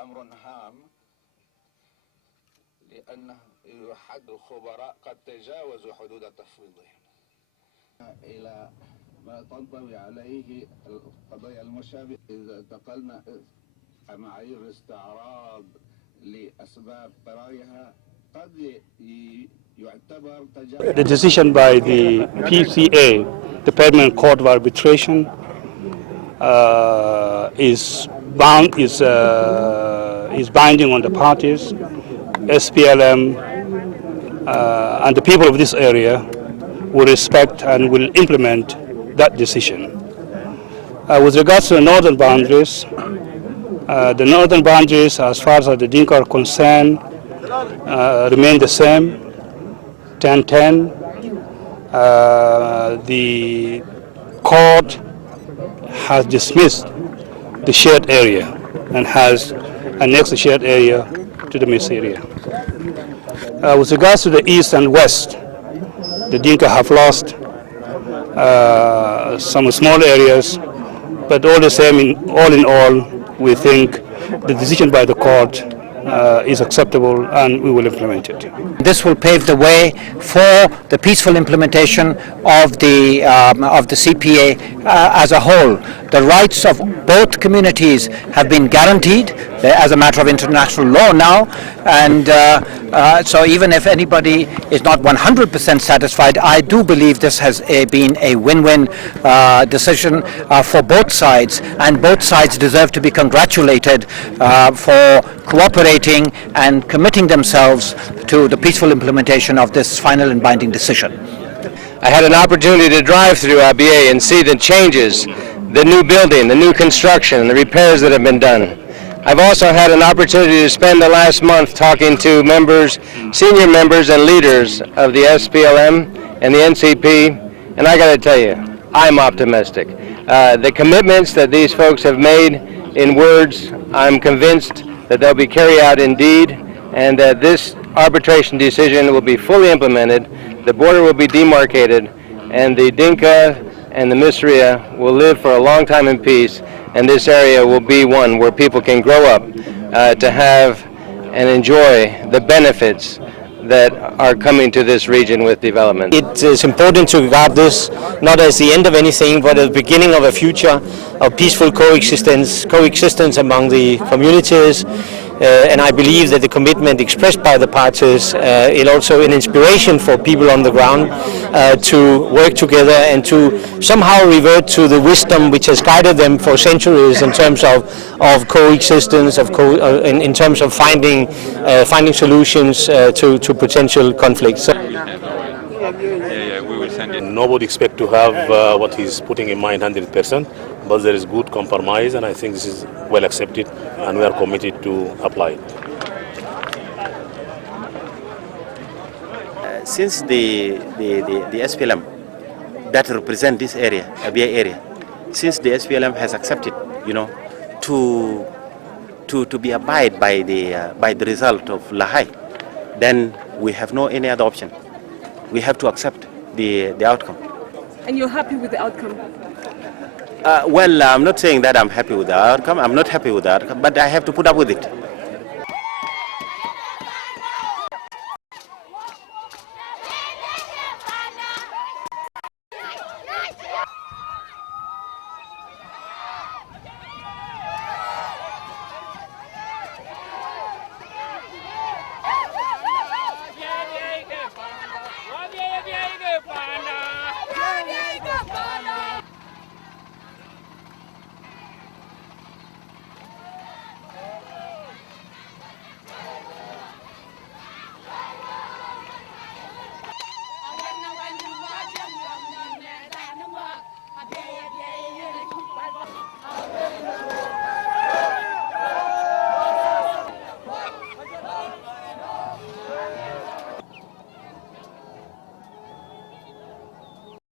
أمر هام لأنه أحد الخبراء قد تجاوزوا حدود تفويضهم إلى ما تنطوي عليه القضايا المشابهة. إذا انتقلنا معايير الاستعراض لأسباب طرائها قد يعتبر تجاوز. The decision by the PCA, the Permanent Court of Arbitration, is binding on the parties, SPLM, and the people of this area will respect and will implement that decision. With regards to the northern boundaries, as far as the Dinka are concerned, remain the same, 10-10. The court has dismissed the shared area and has annexed the shared area to the mixed area. With regards to the east and west, the Dinka have lost some small areas, but all the same, all in all, we think the decision by the court is acceptable and we will implement it. This will pave the way for the peaceful implementation of the CPA as a whole. The rights of both communities have been guaranteed as a matter of international law now, and so even if anybody is not 100% satisfied, I do believe this has been a win-win decision for both sides, and both sides deserve to be congratulated for cooperating and committing themselves to the peaceful implementation of this final and binding decision. I had an opportunity to drive through Abyei and see the changes, the new building, the new construction, the repairs that have been done. I've also had an opportunity to spend the last month talking to members, senior members and leaders of the SPLM and the NCP, and I got to tell you, I'm optimistic. The commitments that these folks have made in words, I'm convinced that they'll be carried out in deed, and that this arbitration decision will be fully implemented, the border will be demarcated, and the Dinka and the Misria will live for a long time in peace, and this area will be one where people can grow up to have and enjoy the benefits that are coming to this region with development. It is important to regard this not as the end of anything, but as the beginning of a future of peaceful coexistence among the communities. And I believe that the commitment expressed by the parties is also an inspiration for people on the ground to work together and to somehow revert to the wisdom which has guided them for centuries in terms of coexistence, in terms of finding solutions to potential conflicts. Nobody expects to have what he's putting in mind 100%, but there is good compromise, and I think this is well accepted, and we are committed to apply it. Since the SPLM that represent this area, Abyei area, since the SPLM has accepted, to be abide by the result of Hague, then we have no any other option. We have to accept the outcome. And you're happy with the outcome? Well, I'm not saying that I'm happy with the outcome. I'm not happy with the outcome, but I have to put up with it.